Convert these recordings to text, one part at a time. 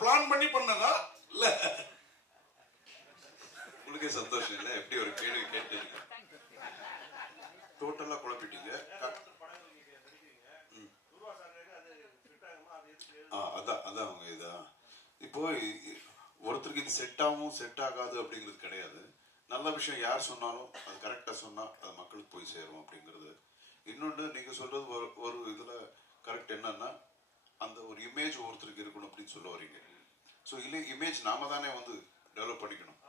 Plan பண்ணி பண்ணதா இல்ல? உங்களுக்கே சந்தோஷம் இல்லை? எப்படி ஒரு கேள்வி கேட்டீங்க, டோட்டலா குழப்பிட்டீங்க. அதான் அவங்க இதான். இப்போ ஒருத்தருக்கு இது செட் ஆகும் செட் ஆகாது அப்படிங்கிறது கிடையாது. நல்ல விஷயம் யார் சொன்னாலும் அது கரெக்டா சொன்னா அது மக்களுக்கு போய் சேரும் அப்படிங்கிறது. இன்னொன்று நீங்க சொல்றது ஒரு இதுல கரெக்ட். என்னன்னா அந்த ஒரு இமேஜ் ஒருத்தருக்கு இருக்கணும் அப்படின்னு சொல்ல வரீங்க. ஸோ இல்லை, இமேஜ் நாம தானே வந்து டெவலப் பண்ணிக்கணும்.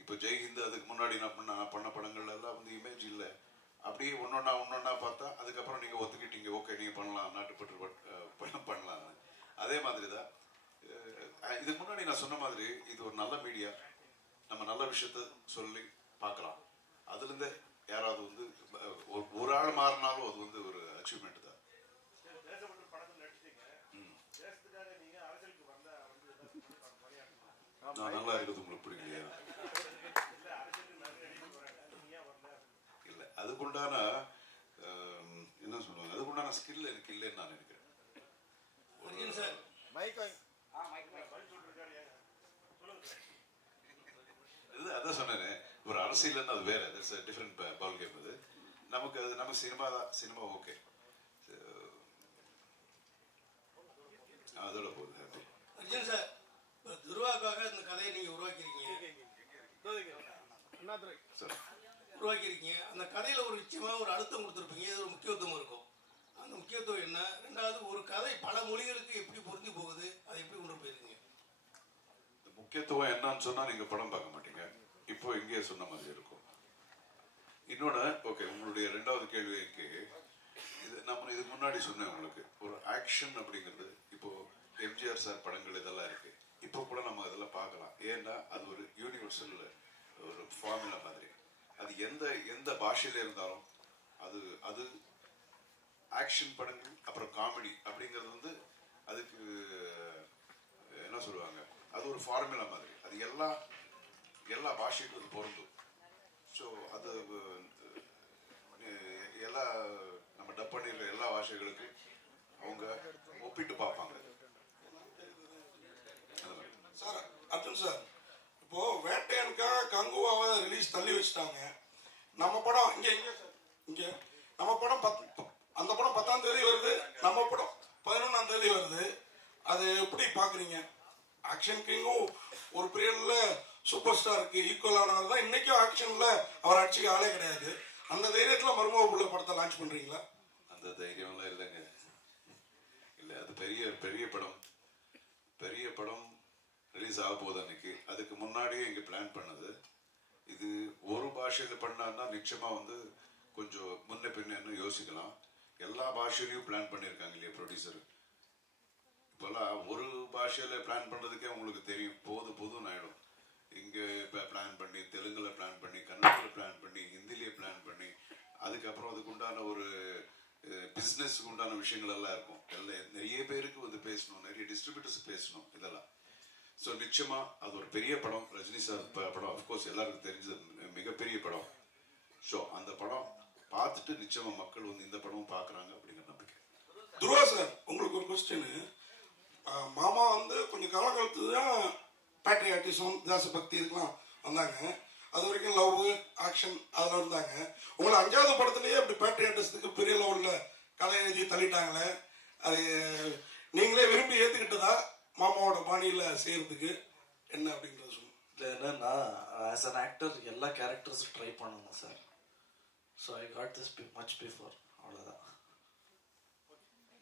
இப்போ ஜெய்ஹிந்த் அதுக்கு முன்னாடி நான் பண்ண படங்கள் எல்லாம் வந்து இமேஜ் இல்லை. அப்படியே ஒன்னொன்னா பார்த்தா அதுக்கப்புறம் நீங்க ஒத்துக்கிட்டீங்க, ஓகே நீங்க பண்ணலாம், நாட்டுப்பற்று பண்ணலாம். அதே மாதிரி தான் இதுக்கு முன்னாடி நான் சொன்ன மாதிரி இது ஒரு நல்ல மீடியா. நம்ம நல்ல விஷயத்த சொல்லி பார்க்கலாம். அதுல இருந்து யாராவது வந்து ஒரு ஆள் மாறினாலும் அது வந்து ஒரு அச்சீவ்மெண்ட் தான். நான் நல்லா இருக்கிறது உங்களுக்கு பிடிக்கலையா? இல்ல, அதுக்குண்டான என்ன சொல்லுவாங்க, அதுக்குண்டான ஸ்கில் எனக்கு இல்லைன்னு நான் நினைக்கிறேன். அதான் சொன்னேன், ஒரு அரசியல் அது வேற, டிஃபரெண்ட் பால் கேம். அது நமக்கு அது நம்ம சினிமா தான். சினிமா ஓகே, அதோட போகுது. அர்ஜுன் சார், துருவாக்காக இந்த கதையை நீங்க உருவாக்கியிருக்கீங்க. அந்த கதையில ஒரு நிச்சயமா ஒரு அழுத்தம் கொடுத்துருப்பீங்க, இது ஒரு முக்கியத்துவம் இருக்கும். அந்த முக்கியத்துவம் என்ன? ரெண்டாவது, ஒரு கதை பல மொழிகளுக்கு எப்படி பொருந்தி போகுது, அதை எப்படி கொண்டு போயிருக்கீங்க? முக்கியத்துவம் என்னன்னு சொன்னா நீங்க படம் பார்க்க மாட்டீங்க. இப்போ இங்கே சொன்ன மாதிரி இருக்கும். இன்னொன்னு, ஓகே, உங்களுடைய ரெண்டாவது கேள்விக்கு நம்ம இதுக்கு முன்னாடி சொன்னேன் உங்களுக்கு, ஒரு ஆக்ஷன் அப்படிங்கிறது இப்போ எம்ஜிஆர் சார் படங்கள் இதெல்லாம் இருக்கு. இப்போ கூட நம்ம இதெல்லாம் பார்க்கலாம். ஏன்னா அது ஒரு யூனிவர்சல் ஒரு ஃபார்முலா மாதிரி. அது எந்த பாஷையில இருந்தாலும் அது அது ஆக்ஷன் படங்கள் அப்புறம் காமெடி அப்படிங்கிறது வந்து அதுக்கு என்ன சொல்லுவாங்க, அது ஒரு ஃபார்முலா மாதிரி. அது எல்லா பாஷைக்கும் அது பொருந்தும். ஸோ அது எல்லா நம்ம டப் பண்ணிடுற எல்லா பாஷைகளுக்கு அவங்க ஒப்பிட்டு பார்ப்பாங்க. சார், அர்ஜுன் சார், இப்போ வேட்டையனுக்காக கங்குவாவை ரிலீஸ் தள்ளி வச்சுட்டாங்க. நம்ம படம் இங்க நம்ம படம் அந்த படம் 10ஆம் தேதி வருது, நம்ம படம் 11ஆம் தேதி வருது. அது எப்படி பாக்குறீங்க? ஆக்ஷன் கிங்கும் ஒரு பீரியட்ல சூப்பர் ஸ்டாருக்கு ஈக்குவலானவர் தான். இன்னைக்கும் ஆக்ஷன்ல அவர் அடிச்சுக்க ஆளே கிடையாது. அந்த தைரியத்துல மர்ம புள்ள படத்தை லான்ச் பண்றீங்களா? அந்த தைரியம்லாம் இல்லைங்க. இல்ல, அது பெரிய படம் ரிலீஸ் ஆக போகுது அன்னைக்கு. அதுக்கு முன்னாடியே இங்க பிளான் பண்ணது. இது ஒரு பாஷையில பண்ணான்னா நிச்சயமா வந்து கொஞ்சம் முன்ன பின்னு யோசிக்கலாம். எல்லா பாஷையிலையும் பிளான் பண்ணியிருக்காங்க இல்லையா ப்ரொடியூசர். இப்பெல்லாம் ஒரு பாஷையில பிளான் பண்றதுக்கே உங்களுக்கு தெரியும், போதும்னு ஆயிடும். இங்க பிளான் பண்ணி, தெலுங்குல பிளான் பண்ணி, கன்னடத்துல பிளான் பண்ணி, ஹிந்திலேயே பிளான் பண்ணி, அதுக்கப்புறம் அதுக்கு உண்டான ஒரு பிசினஸ்க்கு உண்டான விஷயங்கள் எல்லாம் இருக்கும். நிறைய பேருக்கு வந்து பேசணும், நிறைய டிஸ்ட்ரிபியூட்டர்ஸ் பேசணும் இதெல்லாம். ஸோ நிச்சயமா அது ஒரு பெரிய படம். ரஜினி சார் படம் அஃப்கோர்ஸ் எல்லாருக்கும் தெரிஞ்சது, மிகப்பெரிய படம். ஸோ அந்த படம் பார்த்துட்டு நிச்சயமா மக்கள் வந்து இந்த படமும் பார்க்குறாங்க அப்படிங்கிற நம்பிக்கை. துருவா சார், உங்களுக்கு ஒரு கொஸ்டின். மாமா வந்து கொஞ்சம் காலகாலத்து தான் பேட்ரியாட்டிசம், தேசபக்தி இதுக்கெல்லாம் வந்தாங்க. அது வரைக்கும் லவ், ஆக்ஷன் அதெல்லாம் இருந்தாங்க. உங்களை 5வது படத்துலயே அப்படி பேட்ரியாட்டிசத்துக்கு பெரிய லெவல்ல கதை எழுதி தள்ளிட்டாங்களே, அது நீங்களே விரும்பி ஏத்துக்கிட்டதா மாமாவோட பாணியில செய்யறதுக்கு என்ன அப்படின்றது சொல்லுங்க. இல்லை, என்னன்னா ஆஸ் அன் ஆக்டர் எல்லா கேரக்டர்ஸும் ட்ரை பண்ணணும் sir. So I got this much before, அவ்வளோதான்.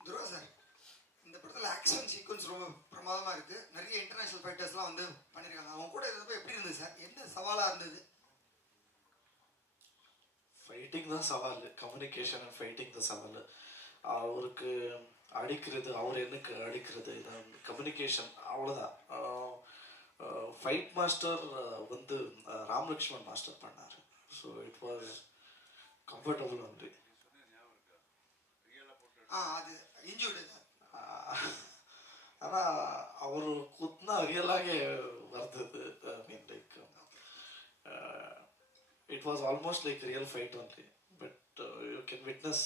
துருவா சார், இந்த படத்தில் ஆக்ஷன் சீக்வன்ஸ் ரொம்ப பிரமாதமாக இருக்கு. நிறைய இன்டர்நேஷனல் ஃபைட்டர்ஸ்லாம் வந்து பண்ணியிருக்காங்க. அவங்க கூட இருந்தப்போ எப்படி இருந்தது சார்? என்ன சவாலாக இருந்தது? ஃபைட்டிங் தான் சவால், கம்யூனிகேஷன் அண்ட் ஃபைட்டிங் தான் சவால். அவருக்கு அடிக்கிறது, அவர் எனக்கு அடிக்கிறது, இதான் கம்யூனிகேஷன், அவ்வளோதான். ஃபைட் மாஸ்டர் வந்து ராம் லக்ஷ்மண் மாஸ்டர் பண்ணார். So it was comfortable only. அது இன்ஜூர்டு. ஆனால் அவர் குத்னா ரியலாகவே வந்தது. I mean like it was almost like real fight only, but you can witness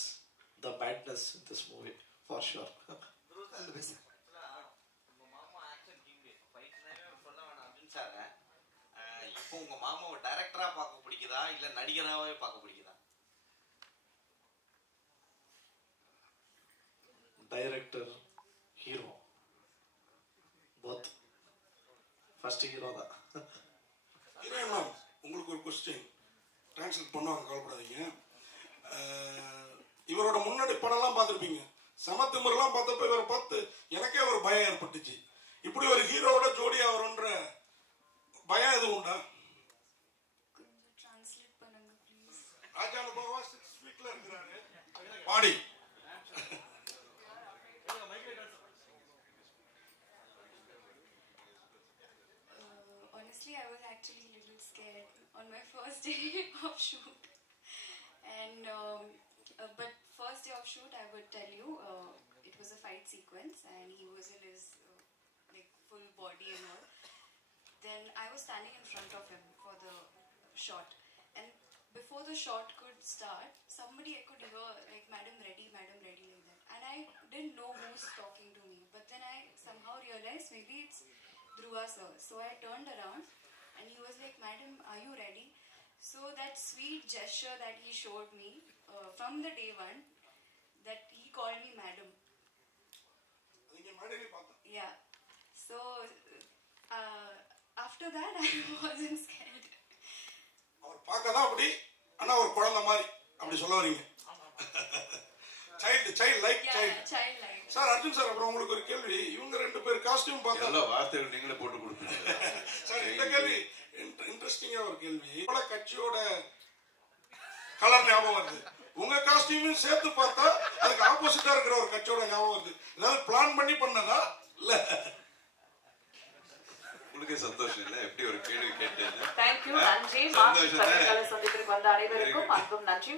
the madness in this movie for sure. உங்க மாமாவை டைரக்டரா பார்க்க பிடிக்குதா இல்ல நடிகராவே பார்க்க பிடிக்குதா? Director, hero, both. First hero தான். ஹீரோயின் மேம், உங்களுக்கு ஒரு கொஸ்டின் டிரான்ஸ்லேட் பண்ணுவாங்க, கவலைப்படாதீங்க. இவரோட முன்னாடி படம்லாம் பார்த்துருப்பீங்க. சமத்துமுறைலாம் பார்த்தப்ப இவரை பார்த்து எனக்கே ஒரு பயம் ஏற்பட்டுச்சு. இப்படி ஒரு ஹீரோவோட ஜோடியா வரும்ன்ற பயம் எதுவும் உண்டா? ராஜானுபாவா 6 ஃபீட்ல இருக்கிறாரு பாடி. Honestly, I was actually a little scared on my first day of shoot. And but first day of shoot, I would tell you, it was a fight sequence, and he was in his like full body and all. Then I was standing in front of him for the shot, and before the shot could start, somebody I could hear like "Madam ready," like that, and I didn't know who's talking to me. But then I somehow realized maybe it's Dhruva sir. So I turned around, and he was like, "Madam, are you ready?" So that sweet gesture that he showed me from the day one, that he called me madam. Yeah. So after that, I wasn't scared. அவர் பார்க்கதான் அப்படி, ஆனா ஒரு குழந்தை மாதிரி அப்படி சொல்ல வரீங்க. Child like sir. Arjun sir, அப்புறம் உங்களுக்கு ஒரு கேள்வி. இவங்க 2 பேர் காஸ்டியூம் பார்த்தா எல்லா வார்த்தைகள் நீங்களே போட்டு கொடுப்பீங்க சார். இந்த கேள்வி இன்ட்ரெஸ்டிங்கா ஒரு கேள்வி. பல கட்சியோட கலர் ஞாபகம் வருது. உங்க காஸ்டியூமும் சேர்த்து பார்த்தா அதுக்கு ஆப்போசிட்டா இருக்கிற ஒரு கட்சியோட ஞாபகம் வருது. ஏதாவது பிளான் பண்ணி பண்ணதா இல்ல? உங்களுக்கு சந்தோஷம் இல்ல எப்படி ஒரு கேள்வி கேட்டேன்னு? தேங்க்யூ, நன்றி. சந்திப்பிற்கு வந்த அனைவருக்கும் அன்பும் நன்றி.